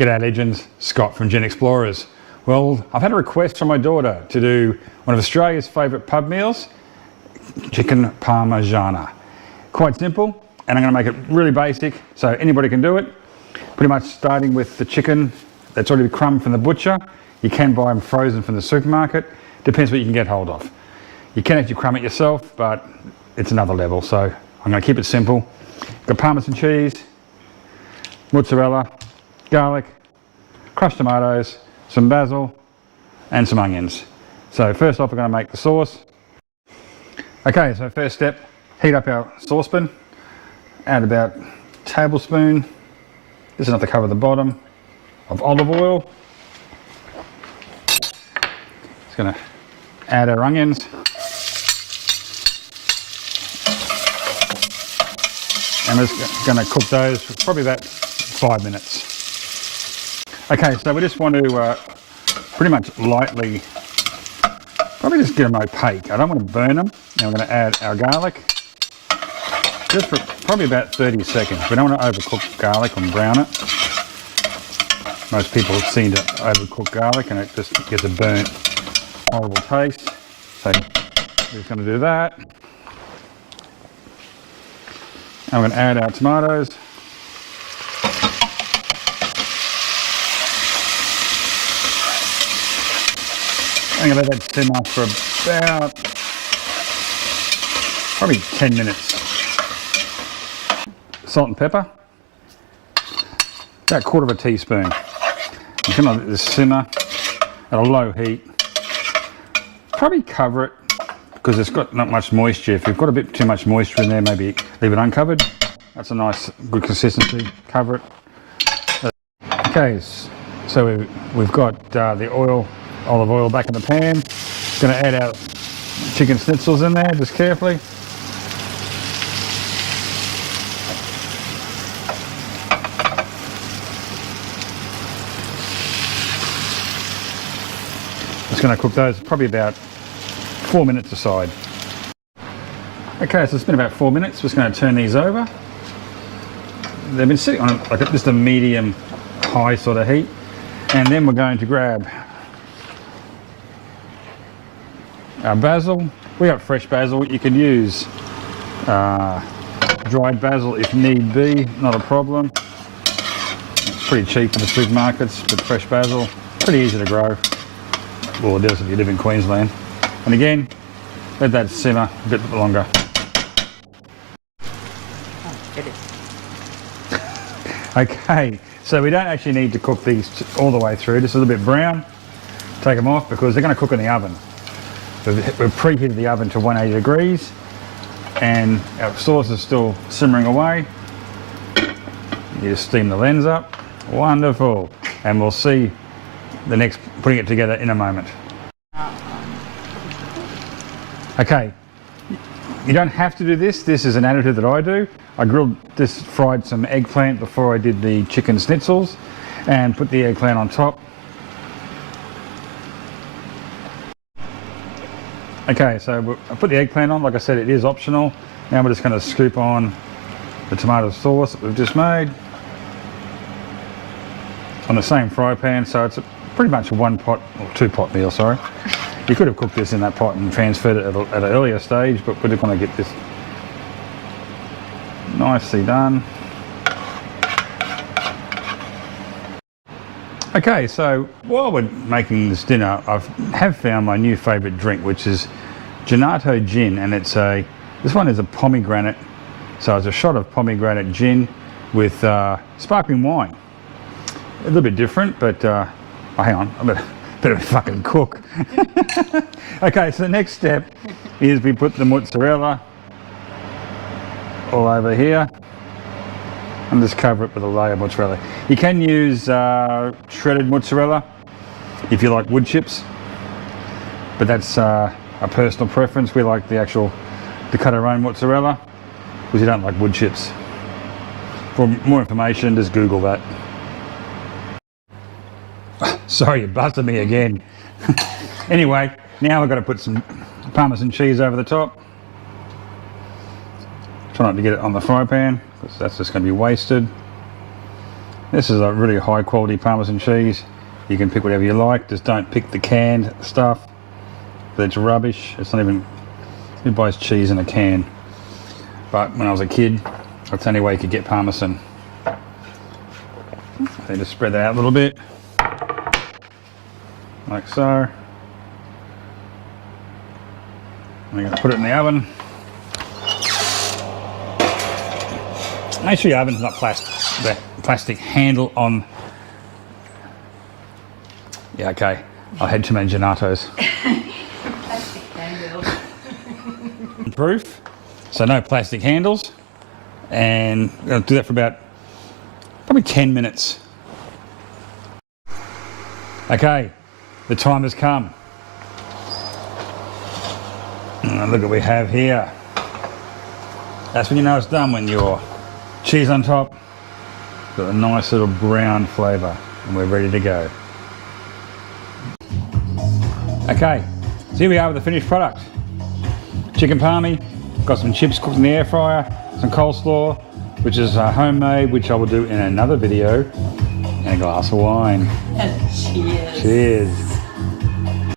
G'day legends, Scott from Gen Explorers. Well, I've had a request from my daughter to do one of Australia's favourite pub meals, chicken Parmigiana. Quite simple, and I'm going to make it really basic so anybody can do it. Pretty much starting with the chicken that's already crumbed from the butcher. You can buy them frozen from the supermarket, depends what you can get hold of. You can actually crumb it yourself, but it's another level, so I'm going to keep it simple. Got Parmesan cheese, mozzarella, garlic, crushed tomatoes, some basil and some onions. So first off we're going to make the sauce. Okay, so first step, heat up our saucepan, add about a tablespoon, this is enough to cover the bottom, of olive oil. Just going to add our onions. And we're just going to cook those for probably about 5 minutes. Okay, so we just want to pretty much lightly, probably just get them opaque. I don't want to burn them. Now we're going to add our garlic, just for probably about 30 seconds. We don't want to overcook garlic and brown it. Most people seem to overcook garlic and it just gets a burnt, horrible taste. So we're just going to do that. And we're going to add our tomatoes. I'm going to let that simmer for about probably 10 minutes. Salt and pepper, about 1/4 teaspoon. I'm going to let this simmer at a low heat. Probably cover it because it's got not much moisture. If you've got a bit too much moisture in there, maybe leave it uncovered. That's a nice, good consistency. Cover it. Okay, so we've got the olive oil back in the pan. Going to add our chicken schnitzels in there, just carefully. Just going to cook those probably about 4 minutes aside. Okay, so it's been about 4 minutes. Just going to turn these over. They've been sitting on like just a medium high sort of heat, and then we're going to grab our basil. We got fresh basil. You can use dried basil if need be, not a problem. It's pretty cheap in the supermarkets with fresh basil. Pretty easy to grow. Well, it is if you live in Queensland. And again, let that simmer a bit longer. Okay, so we don't actually need to cook these all the way through, just a little bit brown. Take them off because they're going to cook in the oven. We've preheated the oven to 180 degrees and our sauce is still simmering away. You just steam the lens up. Wonderful. And we'll see the next putting it together in a moment. Okay, you don't have to do this. This is an additive that I do. I fried some eggplant before I did the chicken schnitzels and put the eggplant on top. Okay, so I put the eggplant on. Like I said, it is optional. Now we're just going to scoop on the tomato sauce that we've just made on the same fry pan. So it's pretty much a 1-pot or 2-pot meal, sorry. You could have cooked this in that pot and transferred it at an earlier stage, but we're just going to get this nicely done. Okay, so while we're making this dinner, I have found my new favourite drink, which is Gelato Gin, and this one is a pomegranate, so it's a shot of pomegranate gin with sparkling wine. A little bit different, but oh, hang on, I'm a bit of a fucking cook. Okay, so the next step is we put the mozzarella all over here and just cover it with a layer of mozzarella. You can use shredded mozzarella if you like wood chips, but that's a personal preference. We like to cut our own mozzarella because you don't like wood chips. For more information, just Google that. Sorry, you busted me again. Anyway, now we've got to put some Parmesan cheese over the top. Try not to get it on the fry pan because that's just going to be wasted. This is a really high quality Parmesan cheese. You can pick whatever you like, just don't pick the canned stuff. It's rubbish. It's not even, who buys cheese in a can? But when I was a kid, that's the only way you could get Parmesan. So just spread that out a little bit, like so. I'm going to put it in the oven. Make sure your oven's not the plastic handle on. Yeah, okay. I had too many gelatos. Plastic handle. Proof, so no plastic handles, and I'll do that for about probably 10 minutes. Okay, the time has come. And look what we have here. That's when you know it's done, when your cheese on top, got a nice little brown flavour, and we're ready to go. Okay, so here we are with the finished product. Chicken Parmy, got some chips cooked in the air fryer, some coleslaw, which is homemade, which I will do in another video, and a glass of wine. Cheers. Cheers.